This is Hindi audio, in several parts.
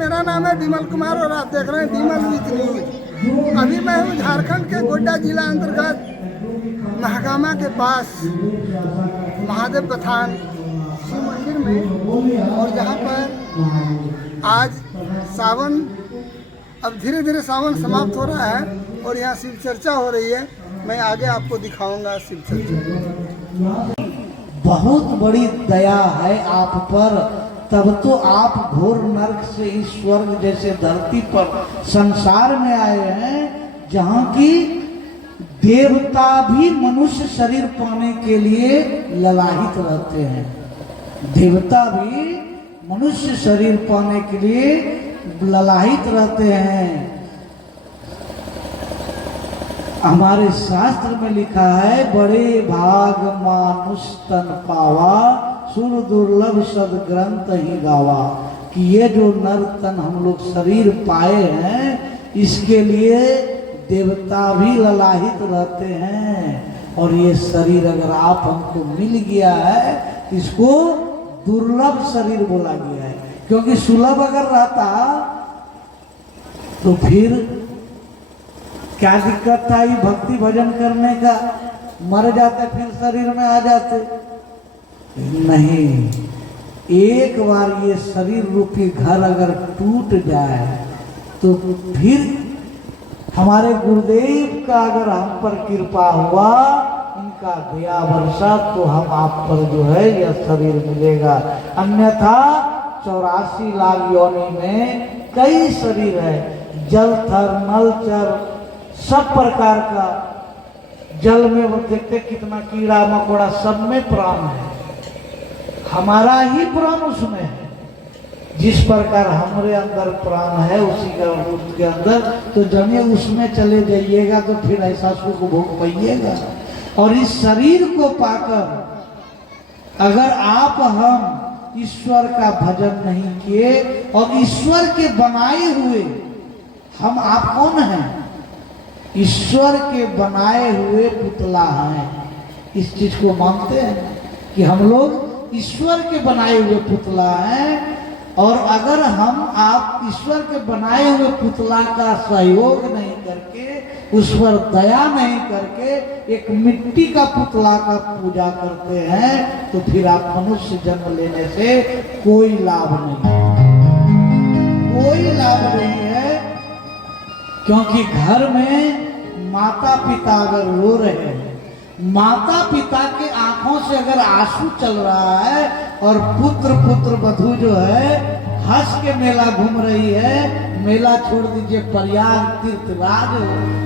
मेरा नाम है विमल कुमार और आप देख रहे हैं विमल विथ न्यूज। अभी मैं हूँ झारखंड के गोड्डा जिला अंतर्गत महागामा के पास महादेव बथान शिव मंदिर में, और जहाँ पर आज सावन, अब धीरे धीरे सावन समाप्त हो रहा है और यहाँ शिव चर्चा हो रही है। मैं आगे आपको दिखाऊंगा शिव चर्चा। बहुत बड़ी दया है आप पर, तब तो आप घोर नरक से इस स्वर्ग जैसे धरती पर संसार में आए हैं, जहाँ की देवता भी मनुष्य शरीर पाने के लिए ललाहित रहते हैं। देवता भी मनुष्य शरीर पाने के लिए ललाहित रहते हैं। हमारे शास्त्र में लिखा है, बड़े भाग मानुष तन पावा, सुर दुर्लभ सद ग्रंथ ही गावा, कि ये जो नर तन हम लोग शरीर पाए हैं, इसके लिए देवता भी ललाहित रहते हैं। और ये शरीर अगर आप हमको मिल गया है, इसको दुर्लभ शरीर बोला गया है, क्योंकि सुलभ अगर रहता तो फिर क्या दिक्कत था ये भक्ति भजन करने का, मर जाते फिर शरीर में आ जाते नहीं। एक बार ये शरीर रूपी घर अगर टूट जाए तो फिर हमारे गुरुदेव का अगर हम पर कृपा हुआ, उनका दया वर्षा, तो हम आप पर जो है यह शरीर मिलेगा। अन्यथा 84 लाख योनि में कई शरीर है, जल थर नल चर सब प्रकार का। जल में वो देखते कितना कीड़ा मकोड़ा, सब में प्राण है, हमारा ही प्राण उसमें है। जिस प्रकार हमारे अंदर प्राण है उसी का उसके अंदर, तो जब उसमें चले जाइएगा तो फिर ऐसा सुख भोग पाइएगा। और इस शरीर को पाकर अगर आप हम ईश्वर का भजन नहीं किए, और ईश्वर के बनाए हुए हम, आप कौन हैं? ईश्वर के बनाए हुए पुतला हैं। इस चीज को मानते हैं कि हम लोग ईश्वर के बनाए हुए पुतला हैं। और अगर हम आप ईश्वर के बनाए हुए पुतला का सहयोग नहीं करके, उस पर दया नहीं करके एक मिट्टी का पुतला का पूजा करते हैं, तो फिर आप मनुष्य जन्म लेने से कोई लाभ नहीं, कोई लाभ नहीं है। क्योंकि घर में माता पिता अगर रो रहे हैं, माता पिता के आंखों से अगर आंसू चल रहा है, और पुत्र पुत्र वधू जो है हंस के मेला घूम रही है, मेला छोड़ दीजिए प्रयाग तीर्थराज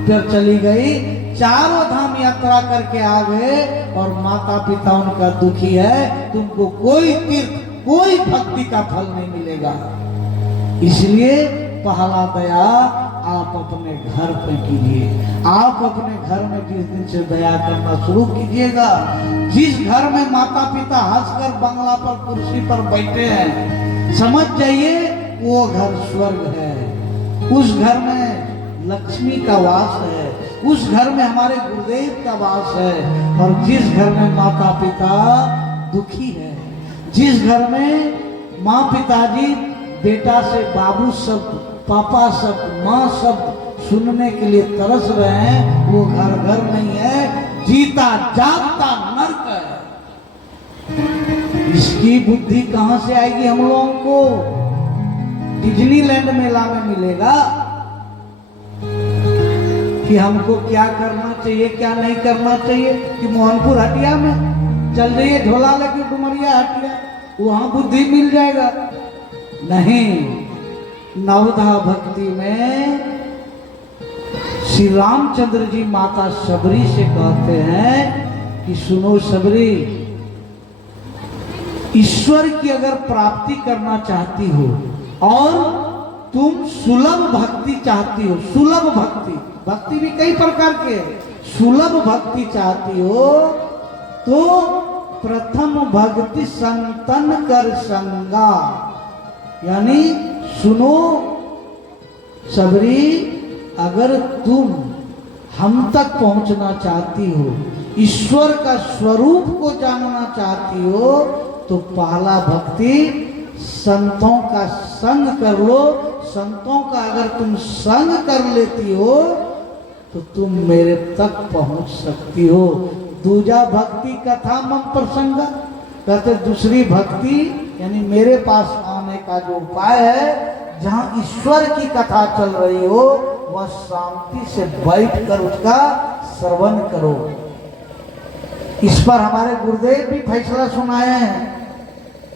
पर चली गई, चारों धाम यात्रा करके आ गए, और माता पिता उनका दुखी है, तुमको कोई तीर्थ, कोई भक्ति का फल नहीं मिलेगा। इसलिए पहला दया आप अपने घर पे कीजिए। आप अपने घर में जिस दिन से दया करना शुरू कीजिएगा, जिस घर में माता पिता हंसकर बंगला पर कुर्सी पर बैठे हैं, समझ जाइए वो घर स्वर्ग है। उस घर में लक्ष्मी का वास है, उस घर में हमारे गुरुदेव का वास है। और जिस घर में माता पिता दुखी है, जिस घर में माँ पिताजी बेटा से बाबू शब्द, पापा शब्द, माँ शब्द सुनने के लिए तरस रहे हैं, वो घर घर नहीं है, जीता जागता नर्क है। इसकी बुद्धि कहां से आएगी हम लोगों को? डिज्नीलैंड मेला में मिलेगा कि हमको क्या करना चाहिए क्या नहीं करना चाहिए, कि मोहनपुर हटिया में चल जाइए, झोला लेके डुमरिया हटिया, वहां बुद्धि मिल जाएगा। नहीं, नवधा भक्ति में श्री रामचंद्र जी माता शबरी से कहते हैं कि सुनो शबरी, ईश्वर की अगर प्राप्ति करना चाहती हो और तुम सुलभ भक्ति चाहती हो, सुलभ भक्ति, भक्ति भी कई प्रकार के, सुलभ भक्ति चाहती हो, तो प्रथम भक्ति संतन कर संगा। यानी सुनो शबरी, अगर तुम हम तक पहुंचना चाहती हो, ईश्वर का स्वरूप को जानना चाहती हो, तो पहला भक्ति संतों का संग कर लो। संतों का अगर तुम संग कर लेती हो तो तुम मेरे तक पहुंच सकती हो। दूजा भक्ति कथा मम प्रसंग, कहते दूसरी भक्ति यानी मेरे पास आने का जो उपाय है, जहां ईश्वर की कथा चल रही हो वह शांति से बैठकर उसका श्रवण करो। इस पर हमारे गुरुदेव भी फैसला सुनाए हैं।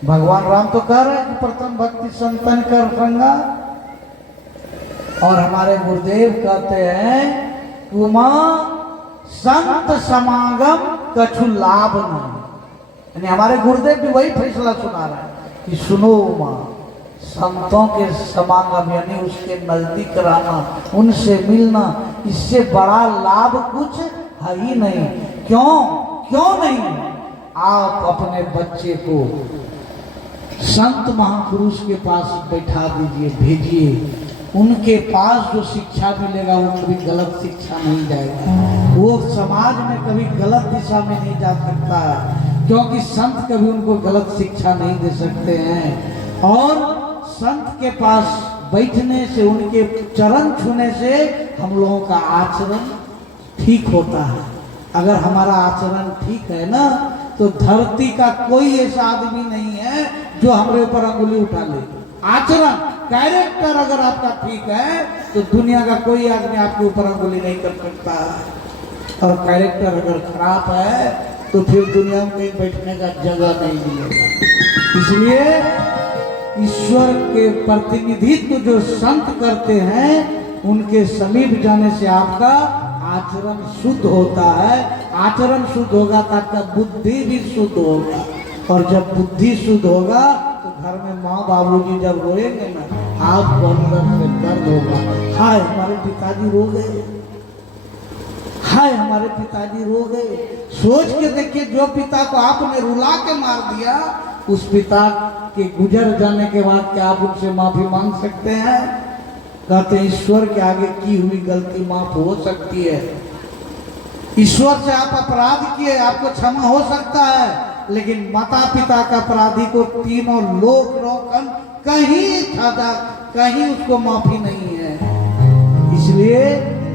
भगवान राम तो कह रहे हैं कि प्रथम भक्ति संतन कर संगा, और हमारे गुरुदेव कहते हैं उमा संत समागम कछु लाभ नहीं। यानी हमारे गुरुदेव भी वही फैसला सुना रहे हैं कि सुनो उमा, संतों के समागम यानी उसके नजदीक रहना, उनसे मिलना, इससे बड़ा लाभ कुछ है ही नहीं। क्यों नहीं? आप अपने बच्चे को संत महापुरुष के पास बैठा दीजिए, भेजिए। उनके पास जो शिक्षा मिलेगा वो कभी गलत शिक्षा नहीं जाएगा, वो समाज में कभी गलत दिशा में नहीं जा सकता है, क्योंकि संत कभी उनको गलत शिक्षा नहीं दे सकते हैं। और संत के पास बैठने से, उनके चरण छूने से हम लोगों का आचरण ठीक होता है। अगर हमारा आचरण ठीक है ना, तो धरती का कोई ऐसा आदमी नहीं है जो हमारे ऊपर अंगुली उठा ले। आचरण, कैरेक्टर अगर आपका ठीक है तो दुनिया का कोई आदमी आपके ऊपर अंगुली नहीं कर सकता है। और कैरेक्टर अगर खराब है तो फिर दुनिया में कहीं बैठने का जगह नहीं मिलेगा। इसलिए ईश्वर के प्रतिनिधित्व जो संत करते हैं, उनके समीप जाने से आपका आचरण शुद्ध होता है। आचरण शुद्ध होगा तो आपका बुद्धि भी शुद्ध होगा, और जब बुद्धि शुद्ध होगा तो घर में माँ बाबूजी जब रोएंगे ना, आपको अंदर से दर्द होगा, हाय हमारे पिताजी रो गए, हाय हमारे पिताजी रो गए। सोच के देखिए, जो पिता को आपने रुला के मार दिया, उस पिता के गुजर जाने के बाद क्या आप उनसे माफी मांग सकते हैं? कहते ईश्वर के आगे की हुई गलती माफ हो सकती है। ईश्वर से आप अपराध किए, आपको क्षमा हो सकता है, लेकिन माता पिता का अपराधी को तीनों लोक रोकन कहीं उसको माफी नहीं है। इसलिए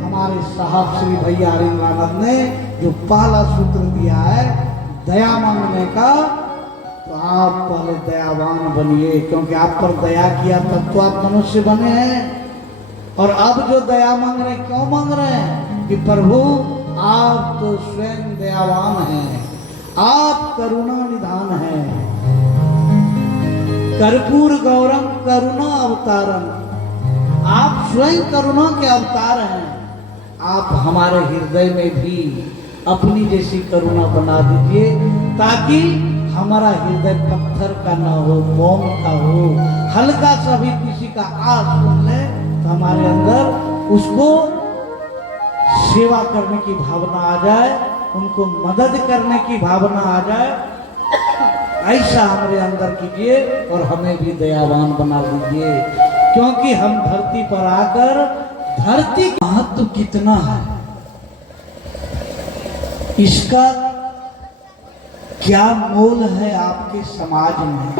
हमारे साहब श्री भैया हरिंद्रानंद ने जो पहला सूत्र दिया है दया मांगने का, तो आप पहले दयावान बनिए, क्योंकि आप पर दया किया तब तो आप मनुष्य बने हैं। और अब जो दया मांग रहे हैं, क्यों मांग रहे हैं? कि प्रभु आप तो स्वयं दयावान हैं, आप करुणा निधान हैं, कर्पूर गौरम करुणा अवतारम, आप स्वयं करुणा के अवतार हैं। आप हमारे हृदय में भी अपनी जैसी करुणा बना दीजिए, ताकि हमारा हृदय पत्थर का ना हो, मोम का हो। हल्का सा भी किसी का आस सुन ले तो हमारे अंदर उसको सेवा करने की भावना आ जाए, उनको मदद करने की भावना आ जाए। ऐसा हमारे अंदर कीजिए और हमें भी दयावान बना दीजिए, क्योंकि हम धरती पर आकर धरती का महत्व कितना है, इसका क्या मोल है आपके समाज में।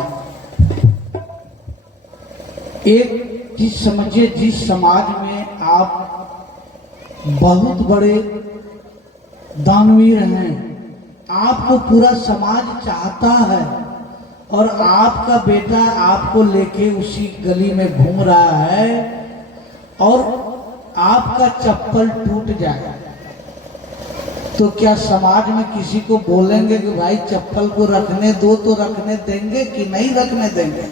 एक चीज समझिए, जिस समाज में आप बहुत बड़े दानवीर हैं, आपको पूरा समाज चाहता है, और आपका बेटा आपको लेके उसी गली में घूम रहा है और आपका चप्पल टूट जाए, तो क्या समाज में किसी को बोलेंगे कि भाई चप्पल को रखने दो, तो रखने देंगे कि नहीं रखने देंगे?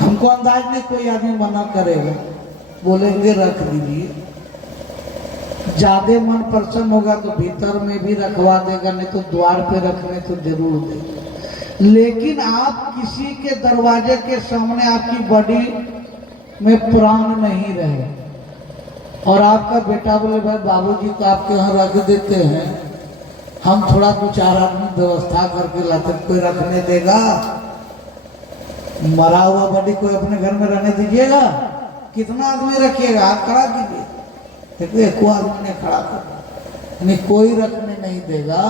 हमको अंदाज नहीं कोई आदमी मना करेगा, बोलेंगे रख दीजिए। ज्यादा मन प्रसन्न होगा तो भीतर में भी रखवा देगा, नहीं तो द्वार पे रखने तो जरूर देगा। लेकिन आप किसी के दरवाजे के सामने आपकी बॉडी में प्राण नहीं रहे और आपका बेटा बोले भाई बाबूजी को आपके यहाँ रख देते हैं, हम थोड़ा 2-4 आदमी व्यवस्था करके लाते, कोई रखने देगा? मरा हुआ बॉडी कोई अपने घर में रहने दीजिएगा? कितना आदमी रखिएगा? आप खड़ा कीजिए, एक आदमी ने खड़ा कर, नहीं कोई रखने नहीं देगा।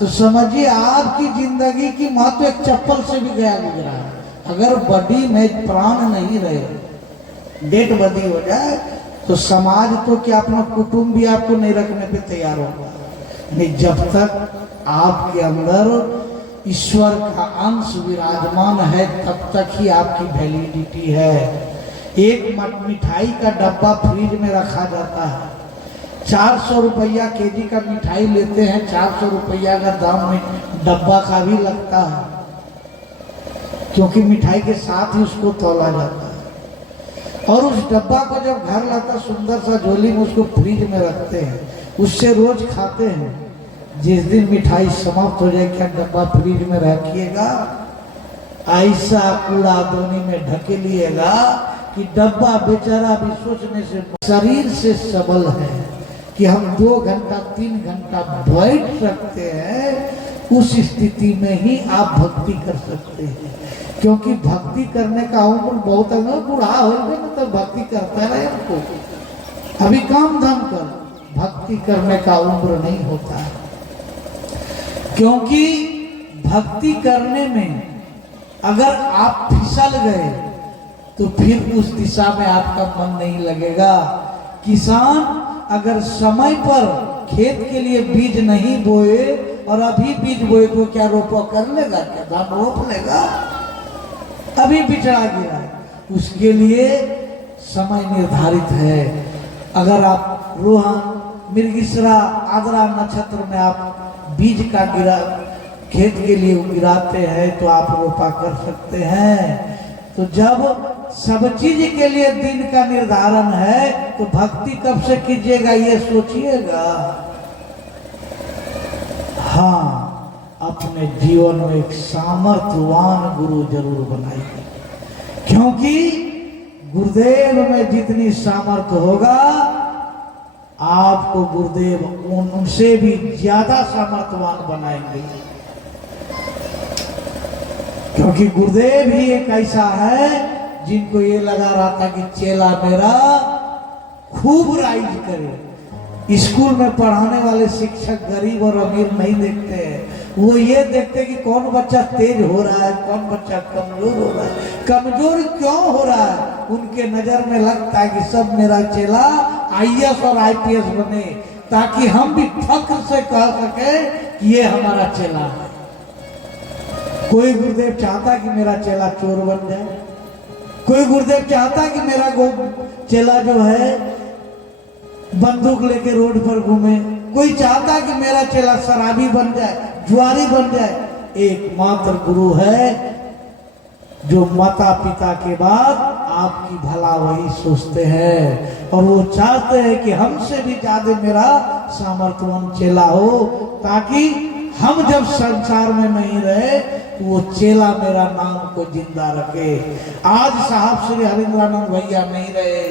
तो समझिए आपकी जिंदगी की महत्व एक चप्पल से भी गया गुजरा है। अगर बॉडी में प्राण नहीं रहे, डेड बॉडी हो जाए, तो समाज तो क्या अपना कुटुंब भी आपको नहीं रखने पे तैयार होगा। नहीं, जब तक आपके अंदर ईश्वर का अंश विराजमान है तब तक ही आपकी वैलिडिटी है। एक मिठाई का डब्बा फ्रिज में रखा जाता है, 400 रुपया केजी का मिठाई लेते हैं, 400 रुपया का दाम में डब्बा का भी लगता है, क्योंकि मिठाई के साथ ही उसको तौला जाता है। और उस डब्बा को जब घर लाता सुंदर सा झोली में उसको फ्रिज में रखते हैं, उससे रोज खाते हैं। जिस दिन मिठाई समाप्त हो जाए, क्या डब्बा फ्रिज में रखिएगा? ऐसा कूड़ादोनी में ढके लिएगा कि डब्बा बेचारा भी सोचने से शरीर से सबल है कि हम 2 घंटा 3 घंटा बैठ सकते हैं। उस स्थिति में ही आप भक्ति कर सकते हैं, क्योंकि भक्ति करने का उम्र बहुत है। बूढ़ा हो गए तो भक्ति करता रहे, हमको अभी काम धाम कर, भक्ति करने का उम्र नहीं होता है। क्योंकि भक्ति करने में अगर आप फिसल गए तो फिर उस दिशा में आपका मन नहीं लगेगा। किसान अगर समय पर खेत के लिए बीज नहीं बोए और अभी बीज बोए तो क्या रोपा कर लेगा? क्या धान रोप लेगा? अभी बिचड़ा गिरा, उसके लिए समय निर्धारित है। अगर आप रोहन, मृगशिरा, आद्रा नक्षत्र में आप बीज का खेत के लिए गिराते हैं तो आप रोपा कर सकते हैं। तो जब सब चीज के लिए दिन का निर्धारण है तो भक्ति कब से कीजिएगा ये सोचिएगा। हाँ, अपने जीवन में एक सामर्थ्यवान गुरु जरूर बनाइए, क्योंकि गुरुदेव में जितनी सामर्थ्य होगा आपको गुरुदेव उनसे भी ज्यादा सामर्थ्यवान बनाएंगे। क्योंकि गुरुदेव ही एक ऐसा है जिनको ये लगा रहा था कि चेला मेरा खूब राइज करे। स्कूल में पढ़ाने वाले शिक्षक गरीब और अमीर नहीं देखते हैं, वो ये देखते कि कौन बच्चा तेज हो रहा है, कौन बच्चा कमजोर हो रहा है। कमजोर क्यों हो रहा है? उनके नजर में लगता है कि सब मेरा चेला IAS और IPS बने, ताकि हम भी फख्र से कह सके कि ये हमारा चेला है। कोई गुरुदेव चाहता कि मेरा चेला चोर बन जाए, कोई गुरुदेव चाहता कि मेरा चेला जो है बंदूक लेके रोड पर घूमे, कोई चाहता कि मेरा चेला शराबी बन जाए, जुआरी बन जाए। एकमात्र गुरु है जो माता पिता के बाद आपकी भला वही सोचते हैं, और वो चाहते हैं कि हमसे भी ज्यादा मेरा सामर्थ्यवान चेला हो, ताकि हम जब संसार में नहीं रहे तो वो चेला मेरा नाम को जिंदा रखे। आज साहब श्री हरिंद्रानंद भैया नहीं रहे,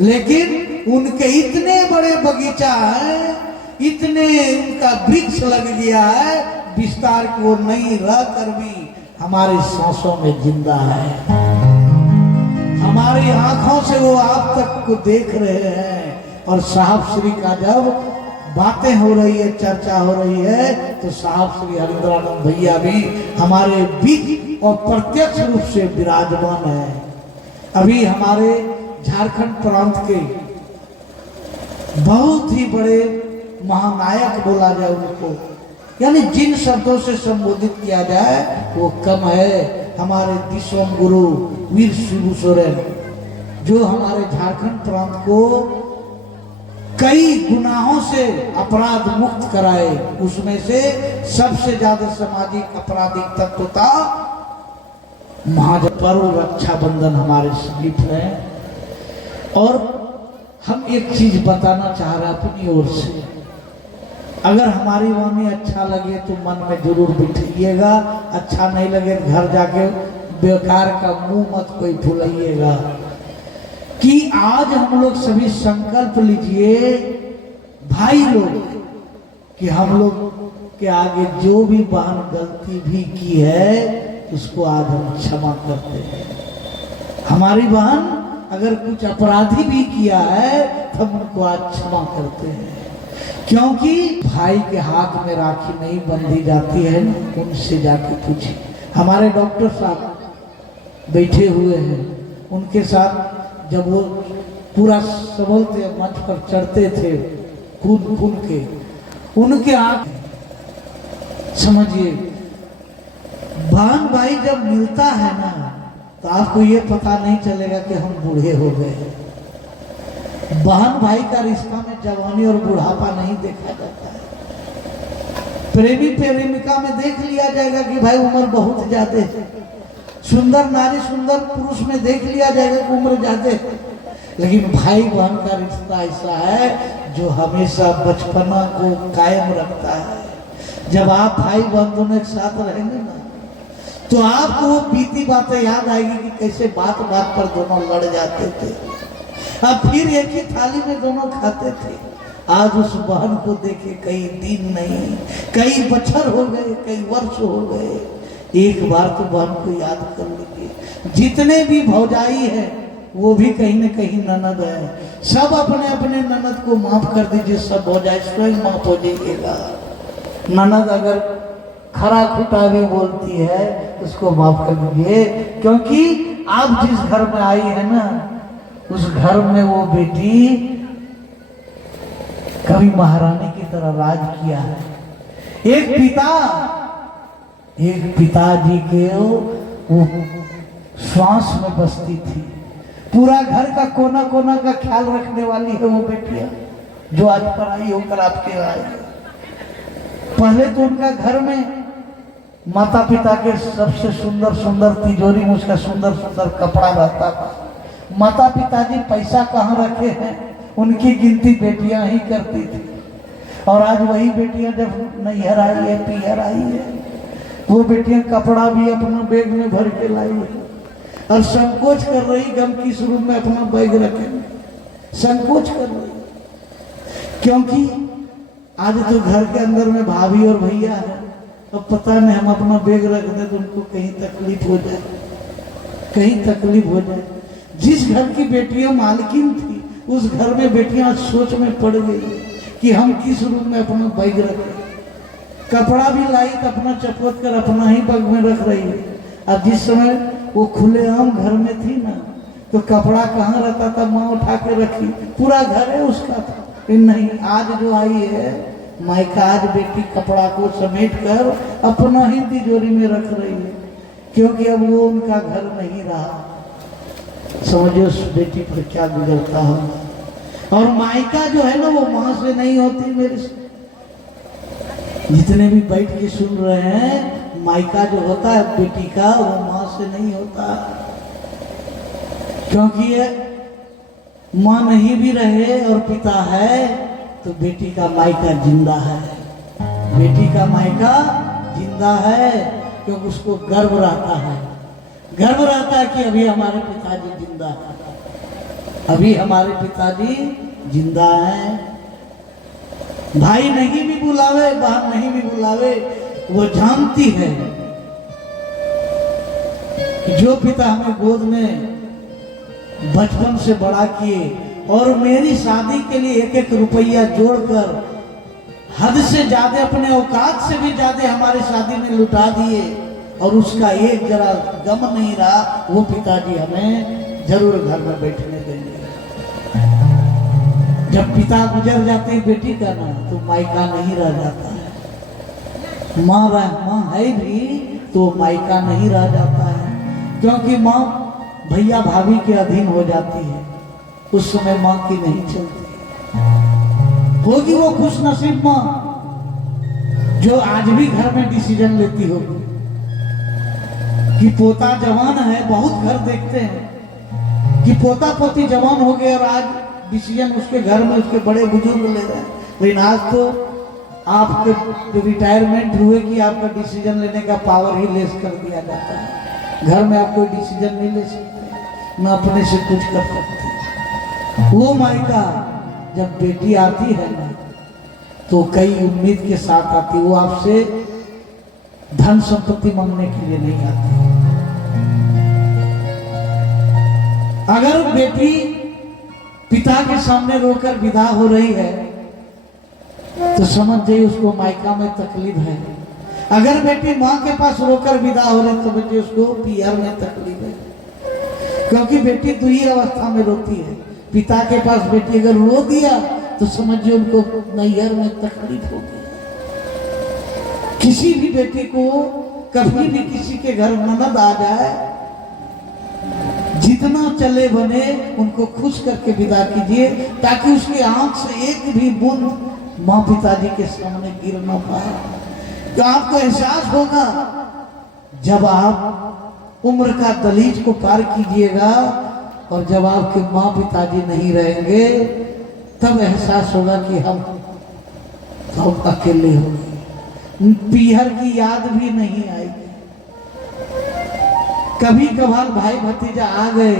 लेकिन उनके इतने बड़े बगीचा है, इतने उनका वृक्ष लग गया है, विस्तार की ओर नहीं रह कर भी हमारी सांसों में जिंदा है। हमारी आंखों से वो आप तक को देख रहे हैं। और साहब श्री का जब बातें हो रही है, चर्चा हो रही है, तो साहब श्री हरिंद्रानंद भैया भी हमारे बीच और प्रत्यक्ष रूप से विराजमान है। अभी हमारे झारखंड प्रांत के बहुत ही बड़े महानायक बोला जाए उनको, यानी जिन शब्दों से संबोधित किया जाए वो कम है। हमारे दिशोम गुरु वीर शिबू सोरेन, जो हमारे झारखंड प्रांत को कई गुनाहों से अपराध मुक्त कराए, उसमें से सबसे ज्यादा सामाजिक आपराधिक तत्व था महापर्व रक्षाबंधन हमारे समीप है। और हम एक चीज बताना चाह रहे हैं अपनी ओर से, अगर हमारी वाणी अच्छा लगे तो मन में जरूर बिठाइएगा, अच्छा नहीं लगे तो घर जाके बेकार का मुंह मत कोई फुलाइएगा। कि आज हम लोग सभी संकल्प लीजिए भाई लोग कि हम लोग के आगे जो भी बहन गलती भी की है उसको आज हम क्षमा करते हैं। हमारी बहन अगर कुछ अपराधी भी किया है तो हम उनको आज क्षमा करते हैं, क्योंकि भाई के हाथ में राखी नहीं बंधी जाती है। उनसे जाके पूछिए, हमारे डॉक्टर साहब बैठे हुए हैं, उनके साथ जब वो पूरा संभलते मंच पर चढ़ते थे कूद कूद के, उनके आंख, समझिए बहन भाई जब मिलता है ना तो आपको ये पता नहीं चलेगा कि हम बूढ़े हो गए। बहन भाई का रिश्ता में जवानी और बुढ़ापा नहीं देखा जाता है। प्रेमी प्रेमिका में देख लिया जाएगा कि भाई उम्र बहुत ज्यादा है, सुंदर नारी सुंदर पुरुष में देख लिया जाएगा कि उम्र ज्यादा है, लेकिन भाई बहन का रिश्ता ऐसा है जो हमेशा बचपना को कायम रखता है। जब आप भाई बहन दोनों एक साथ रहेंगे ना तो आपको वो बीती बातें याद आएगी कि कैसे बात बात पर दोनों लड़ जाते थे, अब फिर एक ही थाली में दोनों खाते थे। आज उस बहन को देखे कई दिन नहीं, कई बछर हो गए, कई वर्ष हो गए। एक बार तो बहन को याद कर लीजिए। जितने भी भौजाई है वो भी कहीं न कहीं ननद है, सब अपने अपने ननद को माफ कर दीजिए। सब भौजाई स्वयं माफ हो जाइएगा। ननद अगर खरा खुटा भी बोलती है उसको माफ कर दीजिए, क्योंकि आप जिस घर में आई है ना उस घर में वो बेटी कभी महारानी की तरह राज किया है। एक पिताजी के वो श्वास में बसती थी। पूरा घर का कोना कोना का ख्याल रखने वाली है वो बेटियां जो आज पराई होकर आपके आई। पहले तो उनका घर में माता पिता के सबसे सुंदर सुंदर तिजोरी में उसका सुंदर सुंदर कपड़ा रहता था। माता पिताजी पैसा कहाँ रखे हैं उनकी गिनती बेटियां ही करती थी। और आज वही बेटियां जब नैहर आई है पीहर आई है वो बेटियां कपड़ा भी अपना बैग में भर के लाई है और संकोच कर रही गम किस रूम में अपना बैग रखेंगे, संकोच कर रही, क्योंकि आज तो घर के अंदर में भाभी और भैया है। अब पता नहीं हम अपना बैग रख दें तो उनको कहीं तकलीफ हो जाए, कहीं तकलीफ हो जाए। जिस घर की बेटियां मालकिन थी उस घर में बेटियां सोच में पड़ गई कि हम किस रूम में अपना बैग रखें। कपड़ा भी लाई तो अपना चपोत कर अपना ही बैग में रख रही है। अब जिस समय वो खुलेआम घर में थी ना तो कपड़ा कहाँ रहता था, माँ उठा के रखी, पूरा घर है उसका था। नहीं, आज जो आई है मायका आज बेटी कपड़ा को समेट कर अपना ही तिजोरी में रख रही है, क्योंकि अब वो उनका घर नहीं रहा। समझो उस बेटी पर क्या गुजरता है। और मायका जो है ना वो माँ से नहीं होती। मेरे जितने भी बैठ के सुन रहे हैं, मायका जो होता है बेटी का वो माँ से नहीं होता, क्योंकि ये माँ नहीं भी रहे और पिता है तो बेटी का मायका जिंदा है। बेटी का मायका जिंदा है क्योंकि उसको गर्व रहता है, गर्व रहता है कि अभी हमारे पिताजी जिंदा है, अभी हमारे पिताजी जिंदा हैं। भाई नहीं भी बुलावे, बहन नहीं भी बुलावे, वो जानती है कि जो पिता हमें गोद में बचपन से बड़ा किए और मेरी शादी के लिए एक एक रुपया जोड़कर हद से ज्यादा अपने औकात से भी ज्यादा हमारे शादी में लुटा दिए और उसका एक जरा गम नहीं रहा, वो पिताजी हमें जरूर घर में बैठने देंगे। जब पिता गुजर जाते हैं बेटी का ना तो मायका नहीं रह जाता है। माँ है भी तो मायका नहीं रह जाता है, क्योंकि माँ भैया भाभी के अधीन हो जाती है। उस समय माँ की नहीं चलती। होगी वो खुश नसीब माँ जो आज भी घर में डिसीजन लेती होगी कि पोता जवान है। बहुत घर देखते हैं कि पोता पोती जवान हो गए और आज डिसीजन उसके घर में उसके बड़े बुजुर्ग ले रहे हैं। लेकिन आज तो आपके रिटायरमेंट हुए कि आपका डिसीजन लेने का पावर ही लेस कर दिया जाता है। घर में आप कोई डिसीजन नहीं ले सकते, न अपने से कुछ कर सकते। वो मायका जब बेटी आती है ना तो कई उम्मीद के साथ आती। वो आपसे धन संपत्ति मांगने के लिए नहीं आती। अगर बेटी पिता के सामने रोकर विदा हो रही है तो समझ जाइए उसको मायका में तकलीफ है। अगर बेटी माँ के पास रोकर विदा हो रही तो बेटी उसको पियर में तकलीफ है। क्योंकि बेटी दो ही अवस्था में रोती है। पिता के पास बेटी अगर रो दिया तो समझिए उनको नैहर में तकलीफ होगी। किसी भी बेटी को कभी भी किसी के घर ननद आ जाए, जितना चले बने उनको खुश करके विदा कीजिए, ताकि उसकी आंख से एक भी बूंद माँ पिताजी के सामने गिर न पाए। तो आपको एहसास होगा जब आप उम्र का दलीज को पार कीजिएगा और जब आपके माँ पिताजी नहीं रहेंगे, तब एहसास होगा कि हम अकेले होंगे। पीहर की याद भी नहीं आएगी। कभी कभार भाई भतीजा आ गए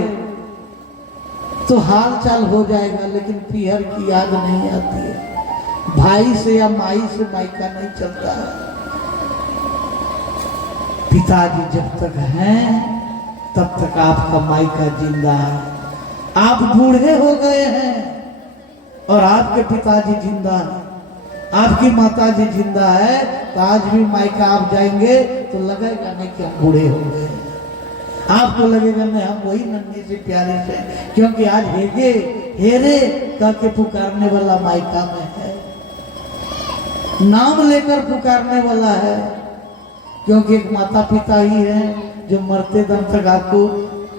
तो हाल चाल हो जाएगा, लेकिन पीहर की याद नहीं आती है। भाई से या माई से मायका नहीं चलता है। पिताजी जब तक हैं तब तक आपका मायका जिंदा है। आप बूढ़े हो गए हैं और आपके पिताजी जिंदा है, आपकी माता जी जिंदा है, तो आज भी मायका आप जाएंगे तो लगेगा नहीं कि हम बूढ़े हो गए। आपको लगेगा नहीं हम वही नन्ही से प्यारे से, क्योंकि आज हेगे हेरे कह के पुकारने वाला मायका में है, नाम लेकर पुकारने वाला है। क्योंकि एक माता पिता ही है जो मरते दम तक आपको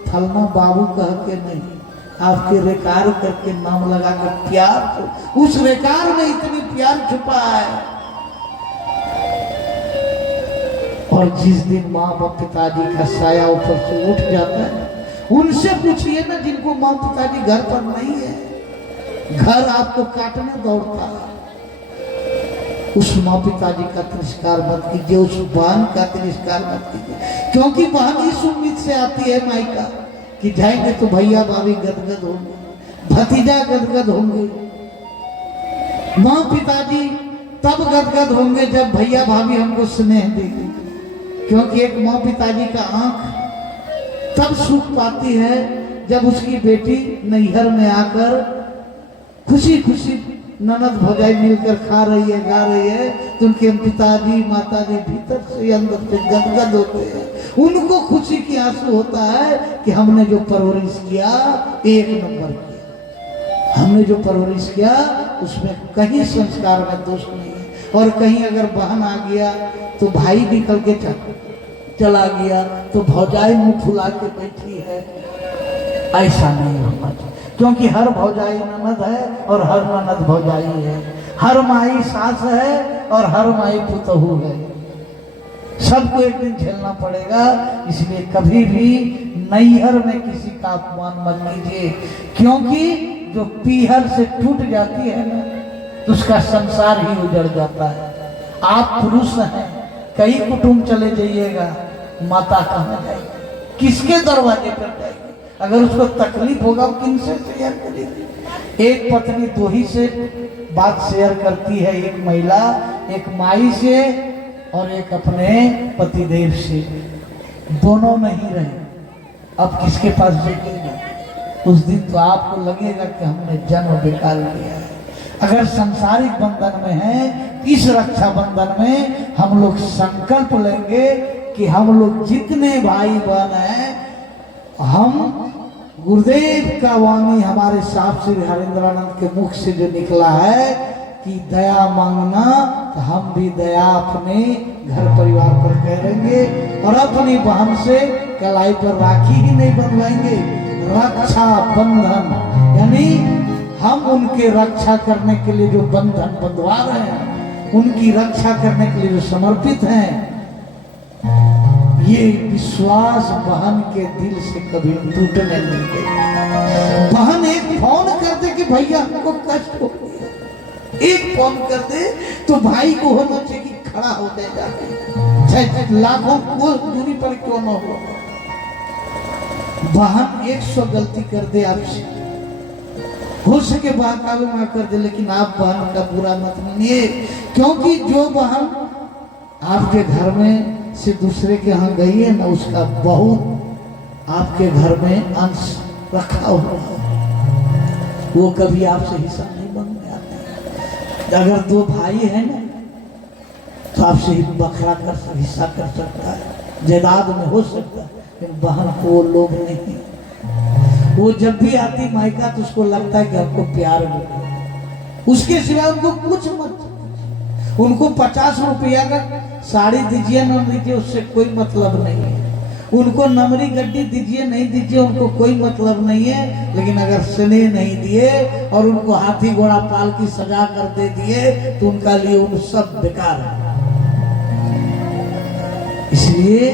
फलना बाबू कह के नहीं, आपके रेकार करके नाम लगा कर प्यार, उस रेकार में इतनी प्यार छुपा है। और जिस दिन माँ बाप पिताजी का साया ऊपर से उठ जाता है, उनसे पूछिए ना जिनको माँ पिताजी घर पर नहीं है, घर आपको काटने दौड़ता है, उस माँ पिताजी का तिरस्कार मत कीजिए, उस बहन का तिरस्कार मत कीजिए। क्योंकि बहन इस उम्मीद से आती है मायका कि जाएंगे तो भैया भाभी गदगद होंगे, भतीजा गदगद होंगे। माँ पिताजी तब गदगद होंगे जब भैया भाभी हमको स्नेह देंगे, क्योंकि एक माँ पिताजी का आंख तब सुख पाती है जब उसकी बेटी नैहर में आकर खुशी खुशी ननद भौजाई मिलकर खा रही है, गा रही है, तो उनके पिताजी माताजी भीतर से अंदर से गदगद होते हैं। उनको खुशी की आंसू होता है कि हमने जो परवरिश किया एक नंबर किया, हमने जो परवरिश किया उसमें कहीं संस्कार में दोष नहीं है। और कहीं अगर बहन आ गया तो भाई निकल के चला गया तो भौजाई मुंह फुला के बैठी है, ऐसा नहीं होना चाहिए। क्योंकि हर भौजाई ननद है और हर ननद भौजाई है, हर माई सास है और हर माई पुतहू है। सबको एक दिन झेलना पड़ेगा। इसलिए कभी भी नैहर में किसी का अपमान मत कीजिए, क्योंकि जो पीहर से टूट जाती है ना तो उसका संसार ही उजड़ जाता है। आप पुरुष हैं, कई कुटुंब चले जाइएगा, माता कहाँ जाएगी, किसके दरवाजे पर जाएगी? अगर उसको तकलीफ होगा किनसे शेयर करेगी? एक पत्नी दो ही से बात शेयर करती है, एक महिला, एक माई से और एक अपने पतिदेव से। दोनों नहीं रहे, अब किसके पास जाएगा? उस दिन तो आपको लगेगा कि हमने जन्म बेकार किया है। अगर सांसारिक बंधन में है, इस रक्षा बंधन में हम लोग संकल्प लेंगे कि हम लोग जितने भाई बहन हैं, हम गुरुदेव का वाणी हमारे साहब श्री हरेंद्रानंद के मुख से जो निकला है कि दया मांगना, तो हम भी दया अपने घर परिवार पर करेंगे और अपनी बहन से कलाई पर राखी ही नहीं बंधवाएंगे, रक्षा बंधन, यानी हम उनके रक्षा करने के लिए जो बंधन बंधवा रहे हैं, उनकी रक्षा करने के लिए जो समर्पित हैं, ये विश्वास बहन के दिल से कभी टूटने नहीं देगा। बहन एक फोन कर दे कि भैया हमको कष्ट हो गया, एक फोन कर दे तो भाई को होना चाहिए कि खड़ा हो जाए जाके, चाहे लाखों को दूरी पर क्यों न हो। बहन 100 गलती कर दे आपसे, हो सके बहकावे ना कर दे, लेकिन आप बहन का बुरा मत मानिए, क्योंकि जो बहन आपके घर में से दूसरे के यहाँ गई है ना, उसका बहुत आपके घर में अंश रखा हुआ है, वो कभी आपसे हिस्सा नहीं मांगने आता। अगर दो भाई हैं ना तो आपसे बखरा कर हिस्सा कर सकता है, जायदाद में हो सकता है, लेकिन बहन को वो लोग नहीं। वो जब भी आती मायका तो उसको लगता है कि हमको प्यार मिले, उसके सिवा उनको कुछ मत। उनको 50 रुपया का साड़ी दीजिए न दीजिए उससे कोई मतलब नहीं है, उनको नमरी गड्डी दीजिए नहीं दीजिए उनको कोई मतलब नहीं है, लेकिन अगर स्नेह नहीं दिए और उनको हाथी घोड़ा पाल की सजा कर दे दिए तो उनका लिए उन सब बेकार है। इसलिए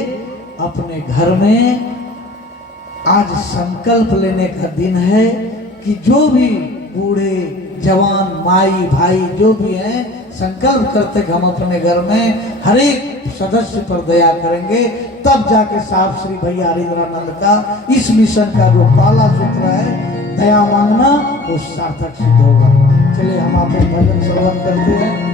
अपने घर में आज संकल्प लेने का दिन है कि जो भी बूढ़े जवान माई भाई जो भी हैं संकल्प करते कि हम अपने घर में हर एक सदस्य पर दया करेंगे, तब जाके साहब श्री भैया हरिंद्रानंद का इस मिशन का जो काला सूत्र है दया मांगना वो सार्थक सिद्ध होगा। चलिए हम आपको भजन श्रवण करते हैं।